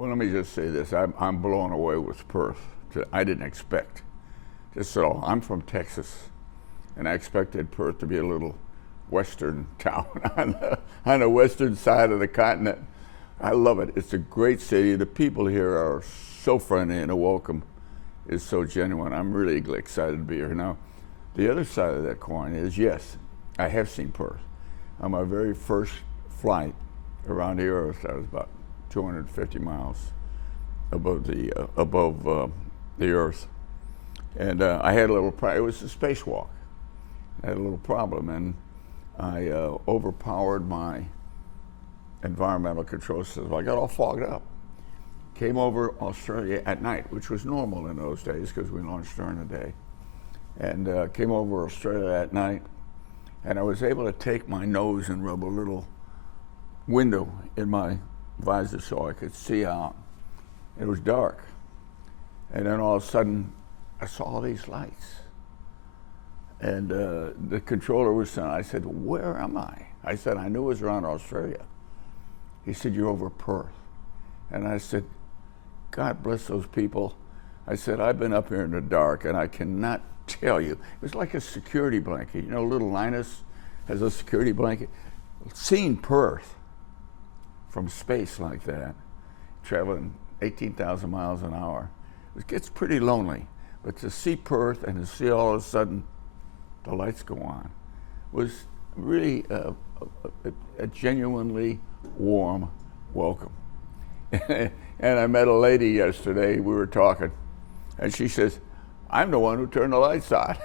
Well, let me just say this. I'm blown away with Perth. I didn't expect. Just at all. I'm from Texas, and I expected Perth to be a little western town on the western side of the continent. I love it. It's a great city. The people here are so friendly, and the welcome is so genuine. I'm really excited to be here. Now, the other side of that coin is, yes, I have seen Perth. On my very first flight around the Earth, I was about 250 miles above the Earth, and I had a little. It was a spacewalk. I had a little problem, and I overpowered my environmental control system. I got all fogged up. Came over Australia at night, which was normal in those days because we launched during the day, and came over Australia at night, and I was able to take my nose and rub a little window in my visor so I could see out. It was dark, and then all of a sudden I saw all these lights, and the controller was saying, I said, where am I? I said, I knew it was around Australia. He said, you're over Perth. And I said, God bless those people. I said, I've been up here in the dark, and I cannot tell you. It was like a security blanket. You know, little Linus has a security blanket. Seeing Perth from space like that, traveling 18,000 miles an hour, it gets pretty lonely. But to see Perth and to see all of a sudden the lights go on was really a genuinely warm welcome. And I met a lady yesterday, we were talking, and she says, I'm the one who turned the lights on.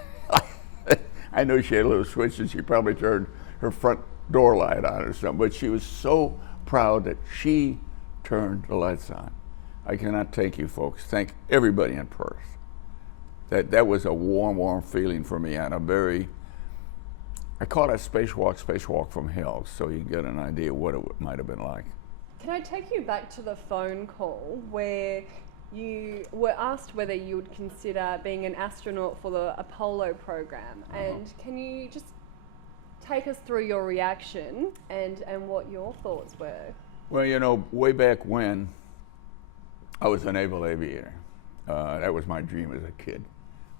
I know she had a little switch, and she probably turned her front door light on or something, but she was so proud that she turned the lights on. I cannot thank you folks. Thank everybody in Perth. That was a warm feeling for me, and I call it spacewalk from hell, so you can get an idea what it might have been like. Can I take you back to the phone call where you were asked whether you would consider being an astronaut for the Apollo program? And can you just take us through your reaction and what your thoughts were? Well, you know, way back when, I was a naval aviator. That was my dream as a kid.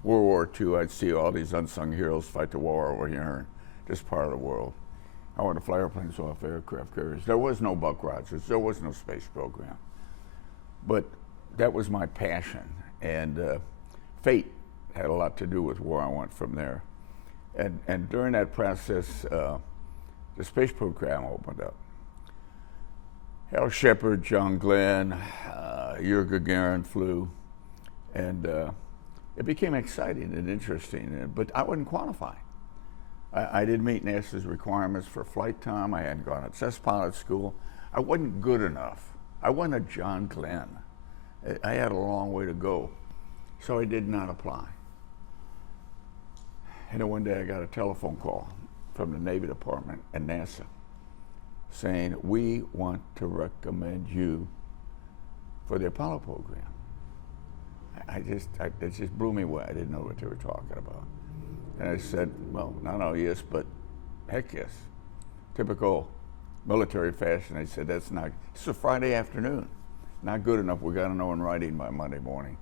World War II, I'd see all these unsung heroes fight the war over here in this part of the world. I wanted to fly airplanes off aircraft carriers. There was no Buck Rogers. There was no space program. But that was my passion. And fate had a lot to do with where I went from there. And during that process, the space program opened up. Hal Shepard, John Glenn, Yuri Gagarin flew. And it became exciting and interesting, but I wouldn't qualify. I didn't meet NASA's requirements for flight time. I hadn't gone to test pilot school. I wasn't good enough. I wasn't a John Glenn. I had a long way to go, so I did not apply. And then one day I got a telephone call from the Navy Department and NASA saying, we want to recommend you for the Apollo program. It just blew me away. I didn't know what they were talking about. And I said, well, no, yes, but heck yes. Typical military fashion. They said, it's a Friday afternoon. Not good enough. We got to know in writing by Monday morning.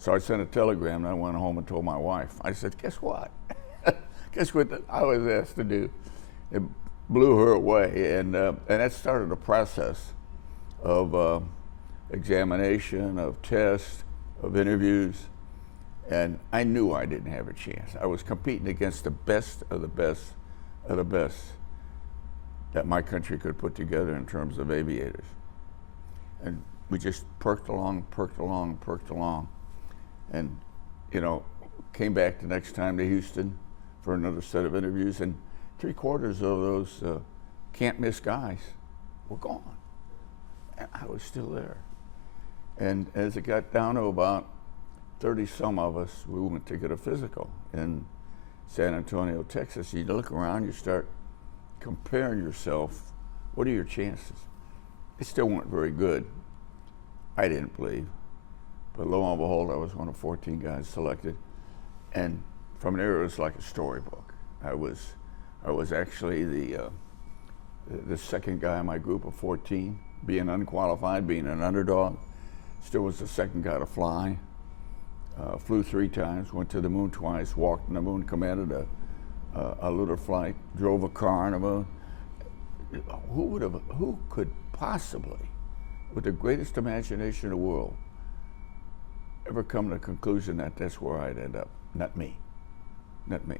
So I sent a telegram, and I went home and told my wife. I said, guess what? Guess what I was asked to do? It blew her away, and that started a process of examination, of tests, of interviews, and I knew I didn't have a chance. I was competing against the best of the best of the best that my country could put together in terms of aviators. And we just perked along, and, you know, came back the next time to Houston for another set of interviews, and 3/4 of those can't miss guys were gone. And I was still there. And as it got down to about 30 some of us, we went to get a physical in San Antonio, Texas. You look around, you start comparing yourself. What are your chances? They still weren't very good. I didn't believe. But lo and behold, I was one of 14 guys selected. And from there, it was like a storybook. I was actually the second guy in my group of 14 being unqualified, being an underdog. Still was the second guy to fly. Flew 3 times, went to the moon twice, walked on the moon, commanded a lunar flight, drove a car on the moon. Who could possibly, with the greatest imagination in the world, ever come to the conclusion that that's where I'd end up? Not me. Not me.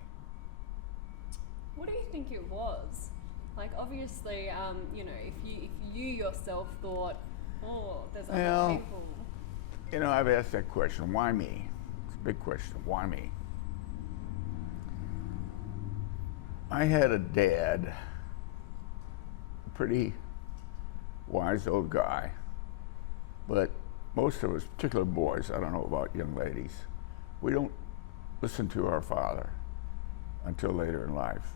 What do you think it was? Like, obviously, you know, if you yourself thought, oh, there's other people. You know, I've asked that question. Why me? It's a big question. Why me? I had a dad, a pretty wise old guy, but most of us, particularly boys, I don't know about young ladies, we don't listen to our father until later in life,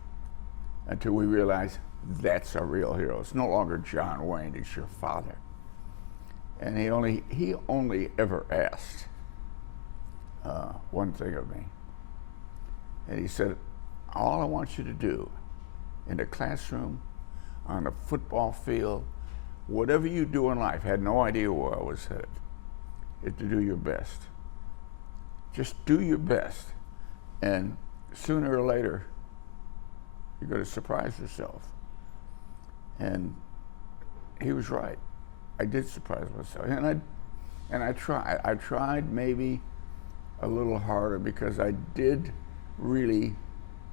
until we realize that's our real hero. It's no longer John Wayne, it's your father. And he only ever asked one thing of me. And he said, all I want you to do in the classroom, on the football field, whatever you do in life, had no idea where I was headed, is to do your best. Just do your best. And sooner or later, you're going to surprise yourself. And he was right. I did surprise myself, and I tried. I tried maybe a little harder because I did really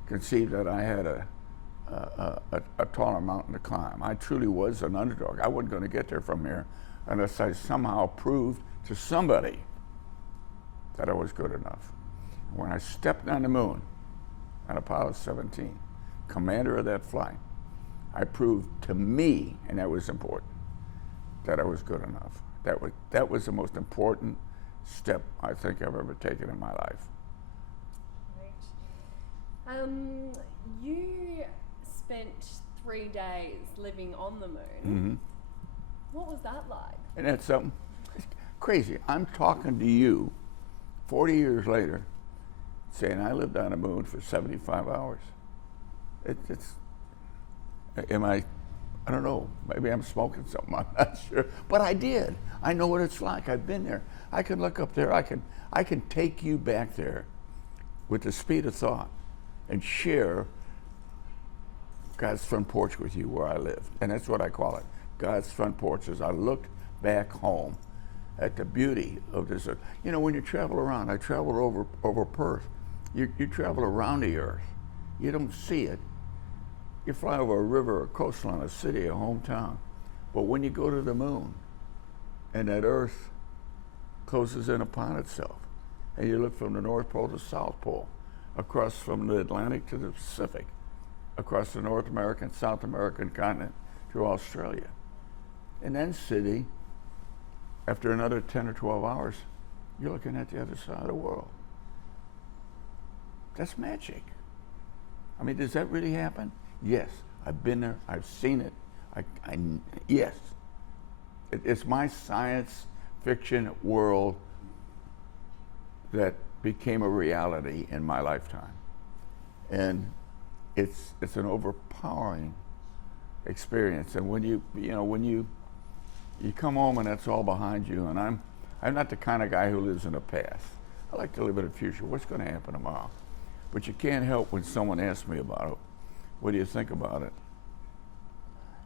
conceive that I had a taller mountain to climb. I truly was an underdog. I wasn't going to get there from here unless I somehow proved to somebody that I was good enough. When I stepped on the moon on Apollo 17, commander of that flight, I proved to me, and that was important, that I was good enough. That was the most important step I think I've ever taken in my life. Great. You spent 3 days living on the moon. Mm-hmm. What was that like? And that's something crazy. I'm talking to you 40 years later saying I lived on the moon for 75 hours. I don't know, maybe I'm smoking something, I'm not sure. But I did. I know what it's like. I've been there. I can look up there. I can take you back there with the speed of thought and share God's front porch with you where I lived. And that's what I call it, God's front porch. As I looked back home at the beauty of this earth. You know, when you travel around, I traveled over Perth. You travel around the earth. You don't see it. You fly over a river, a coastline, a city, a hometown. But when you go to the moon and that earth closes in upon itself, and you look from the North Pole to the South Pole, across from the Atlantic to the Pacific, across the North American, South American continent to Australia. And then city, after another 10 or 12 hours, you're looking at the other side of the world. That's magic. I mean, does that really happen? Yes, I've been there, I've seen it. Yes, it's my science fiction world that became a reality in my lifetime. And it's an overpowering experience. And when you come home and that's all behind you, and I'm not the kind of guy who lives in the past. I like to live in the future. What's going to happen tomorrow? But you can't help when someone asks me about it. What do you think about it?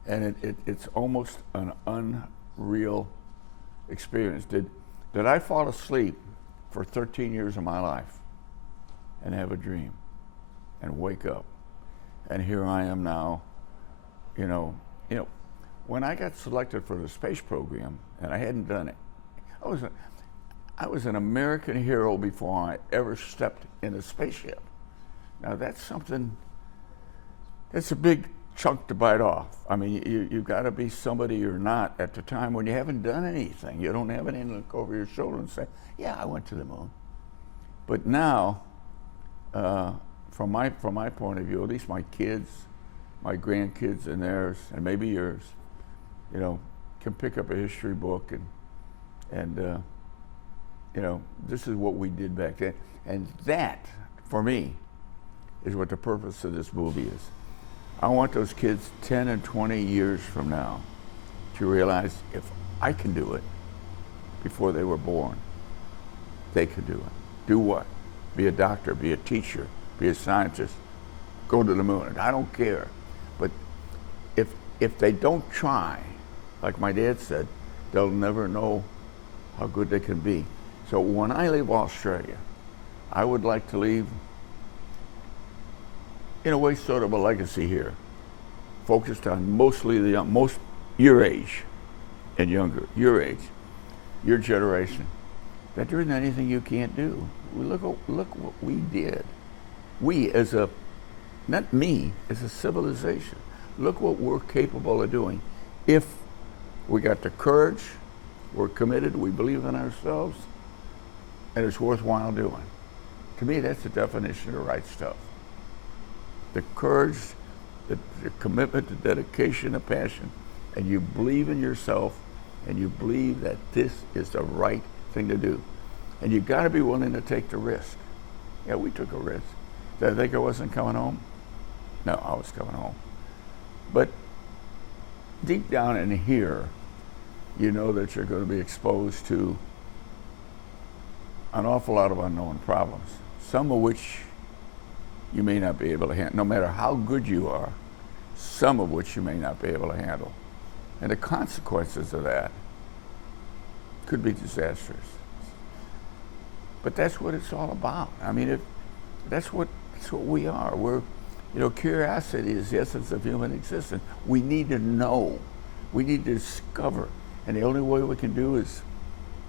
And it's almost an unreal experience. Did I fall asleep for 13 years of my life and have a dream and wake up? And here I am now, you know, when I got selected for the space program and I hadn't done it, I was an American hero before I ever stepped in a spaceship. Now that's a big chunk to bite off. I mean, you've got to be somebody you're not at the time when you haven't done anything. You don't have anything to look over your shoulder and say, yeah, I went to the moon. But now, from my point of view, at least my kids, my grandkids and theirs, and maybe yours, can pick up a history book and this is what we did back then. And that, for me, is what the purpose of this movie is. I want those kids 10 and 20 years from now to realize if I can do it before they were born, they could do it. Do what? Be a doctor, be a teacher, be a scientist, go to the moon. I don't care. But if they don't try, like my dad said, they'll never know how good they can be. So when I leave Australia, I would like to leave, in a way, sort of a legacy here, focused on mostly the young, most your age and younger, your age, your generation, that there isn't anything you can't do. Look what we did. We as a, not me, as a civilization, look what we're capable of doing. If we got the courage, we're committed, we believe in ourselves, and it's worthwhile doing. To me, that's the definition of the right stuff. The courage, the commitment, the dedication, the passion, and you believe in yourself, and you believe that this is the right thing to do. And you've got to be willing to take the risk. Yeah, we took a risk. Did I think I wasn't coming home? No, I was coming home. But deep down in here, you know that you're going to be exposed to an awful lot of unknown problems, some of which you may not be able to handle. No matter how good you are, some of which you may not be able to handle. And the consequences of that could be disastrous. But that's what it's all about. I mean, that's what we are. We're, curiosity is the essence of human existence. We need to know. We need to discover. And the only way we can do is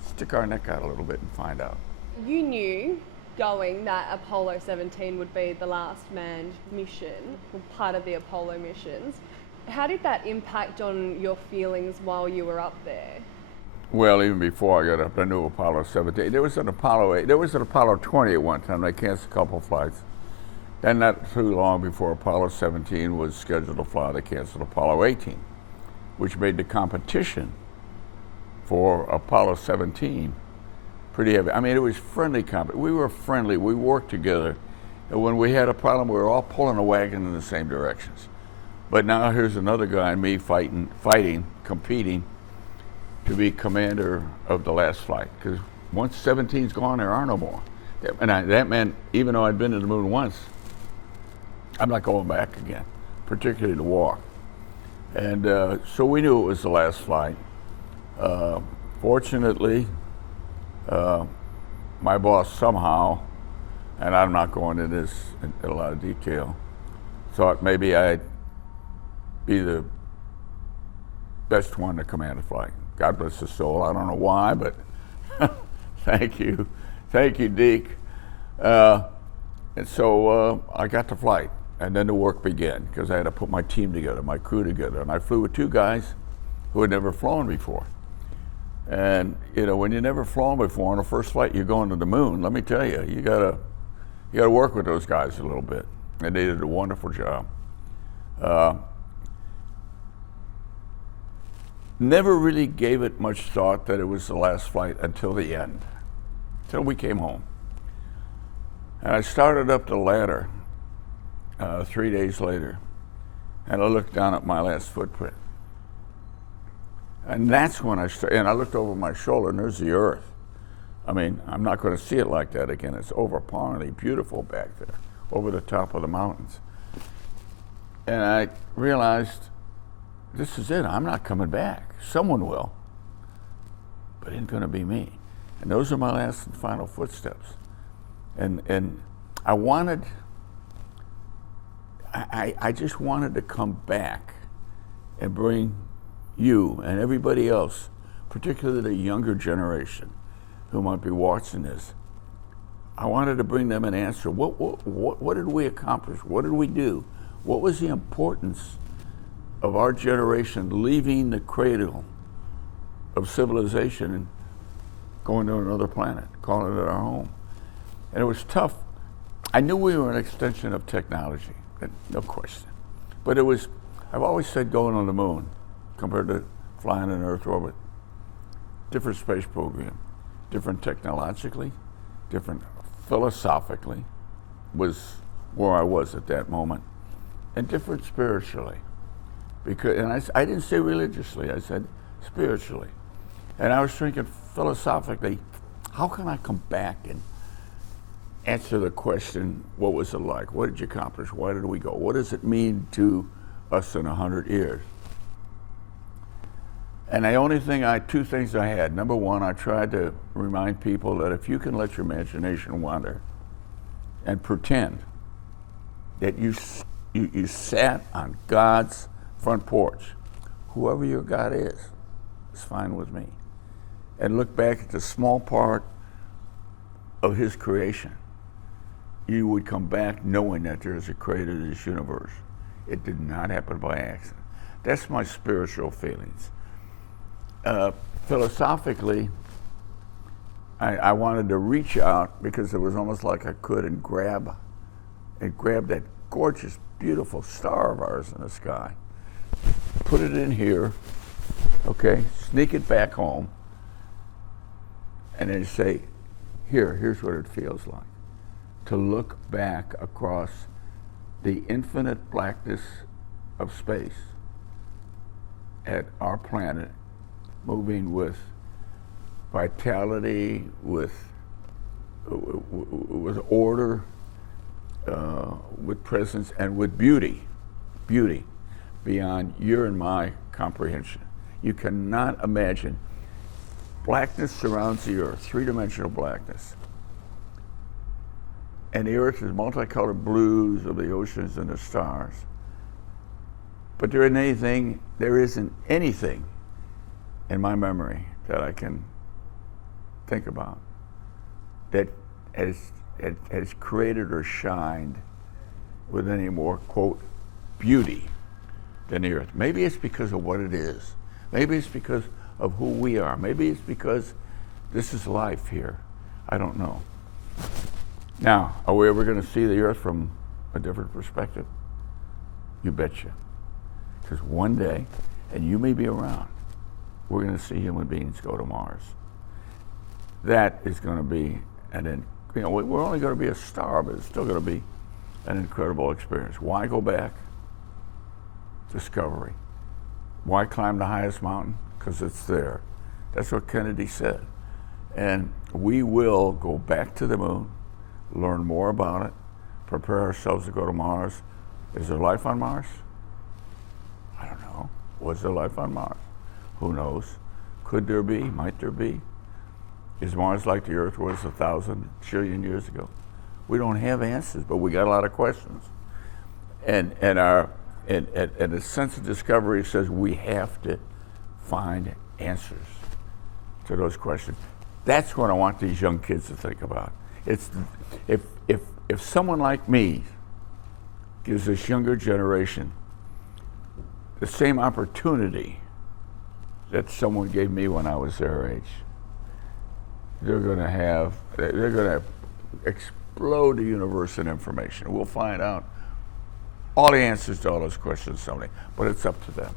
stick our neck out a little bit and find out. You knew going that Apollo 17 would be the last manned mission, or part of the Apollo missions. How did that impact on your feelings while you were up there? Well, even before I got up, I knew Apollo 17. There was an Apollo 8. There was an Apollo 20 at one time. They canceled a couple flights. Then not too long before Apollo 17 was scheduled to fly, they canceled Apollo 18, which made the competition for Apollo 17 pretty heavy. I mean, it was friendly competition. We were friendly. We worked together. And when we had a problem, we were all pulling a wagon in the same directions. But now here's another guy and me fighting, competing to be commander of the last flight. Because once 17's gone, there are no more. And that meant, even though I'd been to the moon once, I'm not going back again, particularly to walk. And so we knew it was the last flight. Fortunately, my boss somehow, and I'm not going into this in a lot of detail, thought maybe I'd be the best one to command a flight. God bless his soul. I don't know why, but thank you. Thank you, Deke. And so I got the flight, and then the work began, because I had to put my team together, my crew together. And I flew with two guys who had never flown before. And when you've never flown before on the first flight, you're going to the moon. Let me tell you, you gotta work with those guys a little bit, and they did a wonderful job. Never really gave it much thought that it was the last flight until the end, until we came home. And I started up the ladder 3 days later, and I looked down at my last footprint. And that's when and I looked over my shoulder, and there's the Earth. I mean, I'm not going to see it like that again. It's overpoweringly beautiful back there, over the top of the mountains. And I realized, this is it. I'm not coming back. Someone will, but it ain't going to be me. And those are my last and final footsteps. And I wanted, I just wanted to come back and bring you and everybody else, particularly the younger generation who might be watching this, I wanted to bring them an answer. What did we accomplish? What did we do? What was the importance of our generation leaving the cradle of civilization and going to another planet, calling it our home? And it was tough. I knew we were an extension of technology, no question. But it was, I've always said going on the moon compared to flying in Earth orbit, different space program, different technologically, different philosophically, was where I was at that moment, and different spiritually. because, and I didn't say religiously, I said spiritually. And I was thinking philosophically, how can I come back and answer the question, what was it like? What did you accomplish? Why did we go? What does it mean to us in 100 years? And the only thing two things I had. Number one, I tried to remind people that if you can let your imagination wander and pretend that you sat on God's front porch, whoever your God is fine with me, and look back at the small part of his creation, you would come back knowing that there is a creator of this universe. It did not happen by accident. That's my spiritual feelings. Philosophically, I wanted to reach out because it was almost like I could and grab that gorgeous, beautiful star of ours in the sky, put it in here, okay, sneak it back home, and then say, here's what it feels like to look back across the infinite blackness of space at our planet, moving with vitality, with order, with presence, and with beauty beyond your and my comprehension. You cannot imagine. Blackness surrounds the earth, three-dimensional blackness. And the earth is multicolored blues of the oceans and the stars. But there isn't anything in my memory that I can think about that has created or shined with any more, quote, beauty than the earth. Maybe it's because of what it is. Maybe it's because of who we are. Maybe it's because this is life here. I don't know. Now, are we ever going to see the earth from a different perspective? You betcha. Because one day, and you may be around, we're going to see human beings go to Mars. That is going to be we're only going to be a star, but it's still going to be an incredible experience. Why go back? Discovery. Why climb the highest mountain? Because it's there. That's what Kennedy said. And we will go back to the moon, learn more about it, prepare ourselves to go to Mars. Is there life on Mars? I don't know. Was there life on Mars? Who knows? Could there be? Might there be? Is Mars like the Earth was 1,000 trillion years ago? We don't have answers, but we got a lot of questions. And the sense of discovery says we have to find answers to those questions. That's what I want these young kids to think about. It's if someone like me gives this younger generation the same opportunity that someone gave me when I was their age, they're going to explode the universe in information. We'll find out all the answers to all those questions someday, but it's up to them.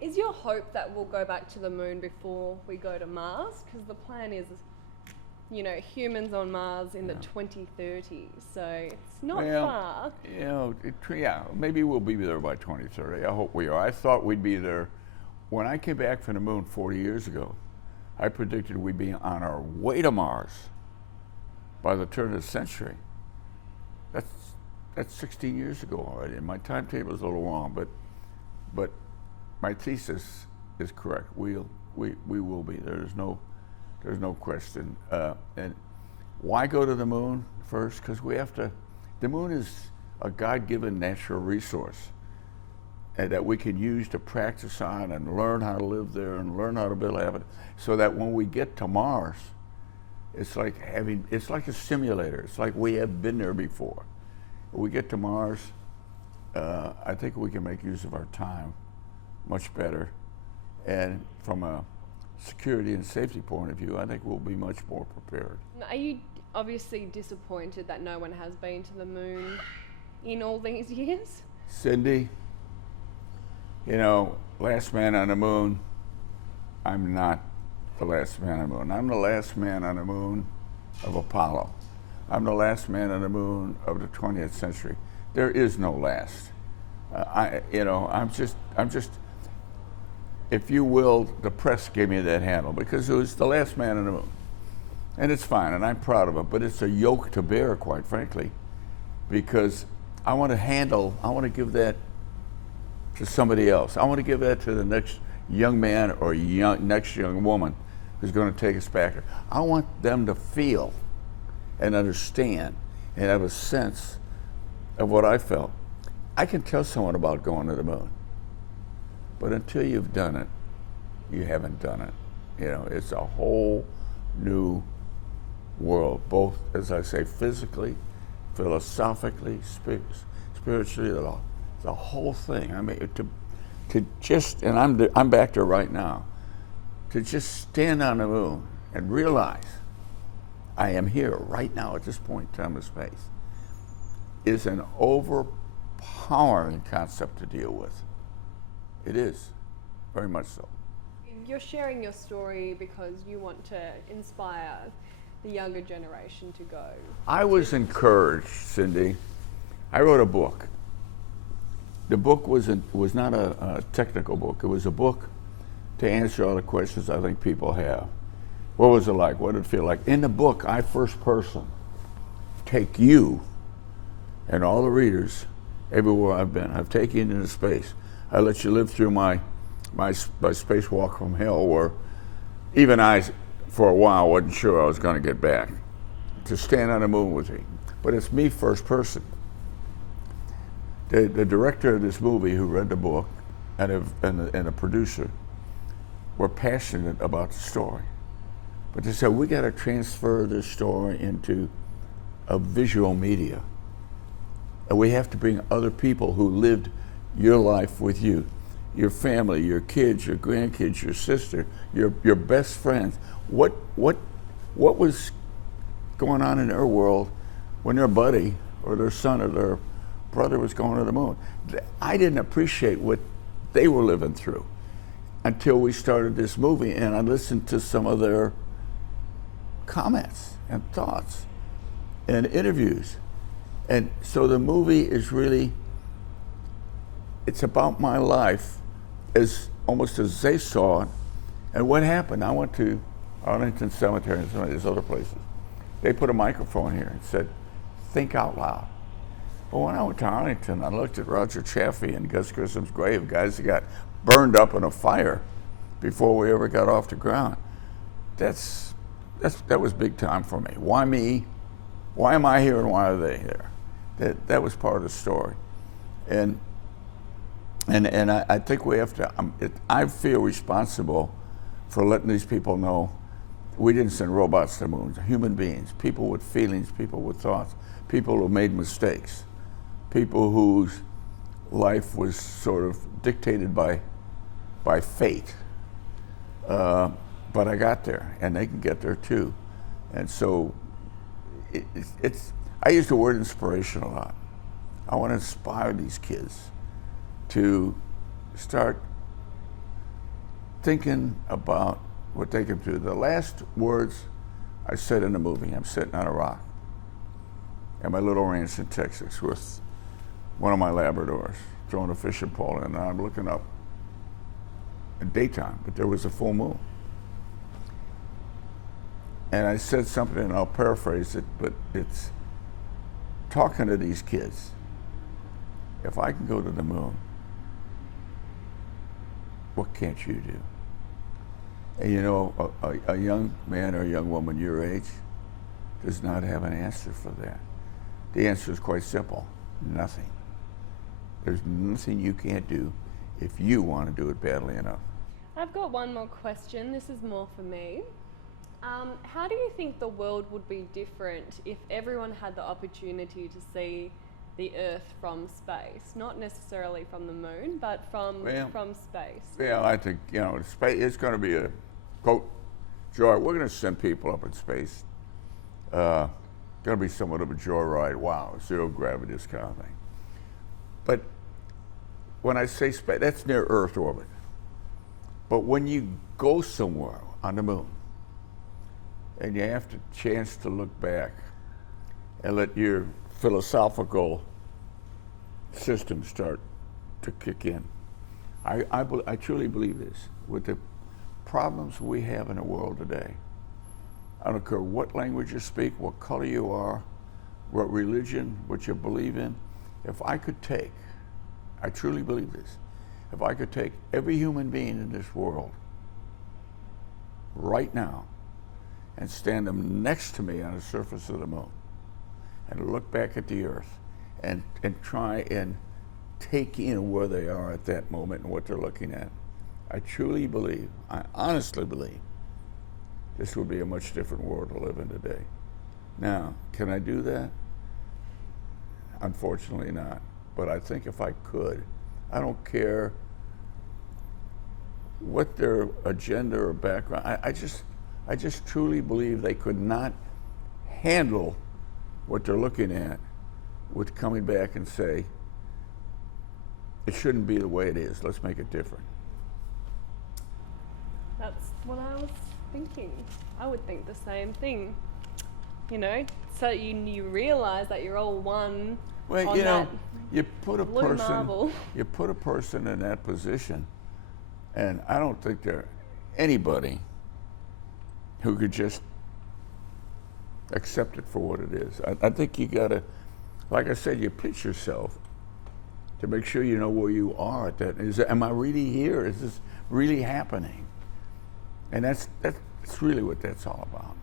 Is your hope that we'll go back to the moon before we go to Mars? Because the plan is, humans on Mars in the 2030s, so it's not far. Maybe we'll be there by 2030. I hope we are. I thought we'd be there. When I came back from the moon 40 years ago, I predicted we'd be on our way to Mars by the turn of the century. That's 16 years ago already. And my timetable is a little long, but my thesis is correct. We will be there. There's no question. And why go to the moon first? Because we have to. The moon is a God-given natural resource that we can use to practice on and learn how to live there and learn how to build habits, so that when we get to Mars, it's like a simulator. It's like we have been there before. When we get to Mars, I think we can make use of our time much better. And from a security and safety point of view, I think we'll be much more prepared. Are you obviously disappointed that no one has been to the moon in all these years? Cindy, last man on the moon, I'm not the last man on the moon. I'm the last man on the moon of Apollo. I'm the last man on the moon of the 20th century. There is no last. I'm just, if you will, the press gave me that handle because it was the last man on the moon. And it's fine, and I'm proud of it, but it's a yoke to bear, quite frankly, because I want to give that to somebody else. I want to give that to the next young man or next young woman who's going to take us back there. I want them to feel and understand and have a sense of what I felt. I can tell someone about going to the moon, but until you've done it, you haven't done it. It's a whole new world, both, as I say, physically, philosophically, spiritually, the whole thing. I mean, to just, and I'm back there right now, to just stand on the moon and realize I am here right now at this point in time and space is an overpowering concept to deal with. It is, very much so. You're sharing your story because you want to inspire the younger generation to go. I was encouraged, Cindy. I wrote a book. The book was not a technical book. It was a book to answer all the questions I think people have. What was it like? What did it feel like? In the book, I first person take you and all the readers everywhere I've been. I've taken you into space. I let you live through my spacewalk from hell, where even I, for a while, wasn't sure I was going to get back to stand on the moon with me. But it's me first person. The director of this movie, who read the book, and the producer, were passionate about the story. But they said, we got to transfer this story into a visual media. And we have to bring other people who lived your life with you, your family, your kids, your grandkids, your sister, your best friends. What was going on in their world when their buddy or their son or their brother was going to the moon? I didn't appreciate what they were living through until we started this movie, and I listened to some of their comments and thoughts and interviews. And so the movie is really, it's about my life almost as they saw it. And what happened, I went to Arlington Cemetery and some of these other places. They put a microphone here and said, think out loud. But when I went to Arlington, I looked at Roger Chaffee and Gus Grissom's grave, guys that got burned up in a fire before we ever got off the ground. That was big time for me. Why me? Why am I here and why are they here? That was part of the story. And I think we have to, I feel responsible for letting these people know we didn't send robots to the moon, human beings, people with feelings, people with thoughts, people who made mistakes, people whose life was sort of dictated by fate. But I got there, and they can get there too. And so I use the word inspiration a lot. I want to inspire these kids to start thinking about what they can do. The last words I said in the movie, I'm sitting on a rock at my little ranch in Texas with one of my Labradors throwing a fishing pole in, and I'm looking up at daytime, but there was a full moon. And I said something, and I'll paraphrase it, but it's talking to these kids. If I can go to the moon, what can't you do? And you know, a young man or a young woman your age does not have an answer for that. The answer is quite simple, nothing. There's nothing you can't do if you want to do it badly enough. I've got one more question. This is more for me. How do you think the world would be different if everyone had the opportunity to see the Earth from space? Not necessarily from the moon, but from space. Yeah, I think, space, it's going to be a, quote, joy. We're going to send people up in space. Going to be somewhat of a joyride. Wow, zero gravity, this kind of thing. But when I say space, that's near Earth orbit. But when you go somewhere on the moon, and you have the chance to look back and let your philosophical system start to kick in. I truly believe this. With the problems we have in the world today, I don't care what language you speak, what color you are, what religion, what you believe in. If I could take, I truly believe this, if I could take every human being in this world right now and stand them next to me on the surface of the moon and look back at the earth and try and take in where they are at that moment and what they're looking at, I truly believe, I honestly believe, this would be a much different world to live in today. Now, can I do that? Unfortunately not. But I think if I could, I don't care what their agenda or background, I just truly believe they could not handle what they're looking at with coming back and say, it shouldn't be the way it is, let's make it different. That's what I was thinking. I would think the same thing. You know, so you realize that you're all one. Well, on you know, that you put a blue person, marble. you put a person in that position, and I don't think there anybody who could just accept it for what it is. I think you gotta, like I said, you pitch yourself to make sure you know where you are at that. Am I really here? Is this really happening? And that's really what that's all about.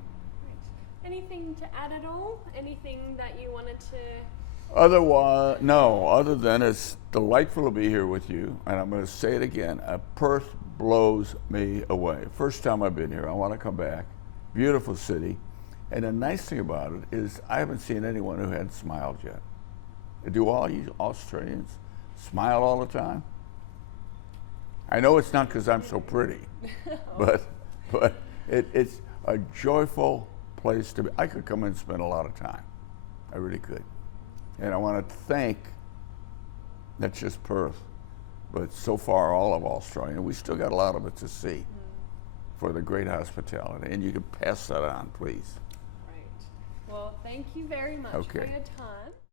Anything to add at all? Anything that you wanted to? Otherwise, no, other than it's delightful to be here with you, and I'm going to say it again, Perth blows me away. First time I've been here, I want to come back. Beautiful city. And the nice thing about it is I haven't seen anyone who hadn't smiled yet. Do all you Australians smile all the time? I know it's not because I'm so pretty, but it's a joyful place to be. I could come and spend a lot of time. I really could. And I want to thank, not just Perth, but so far all of Australia. And we still got a lot of it to see for the great hospitality. And you can pass that on, please. Great. Well, thank you very much for Okay. your time.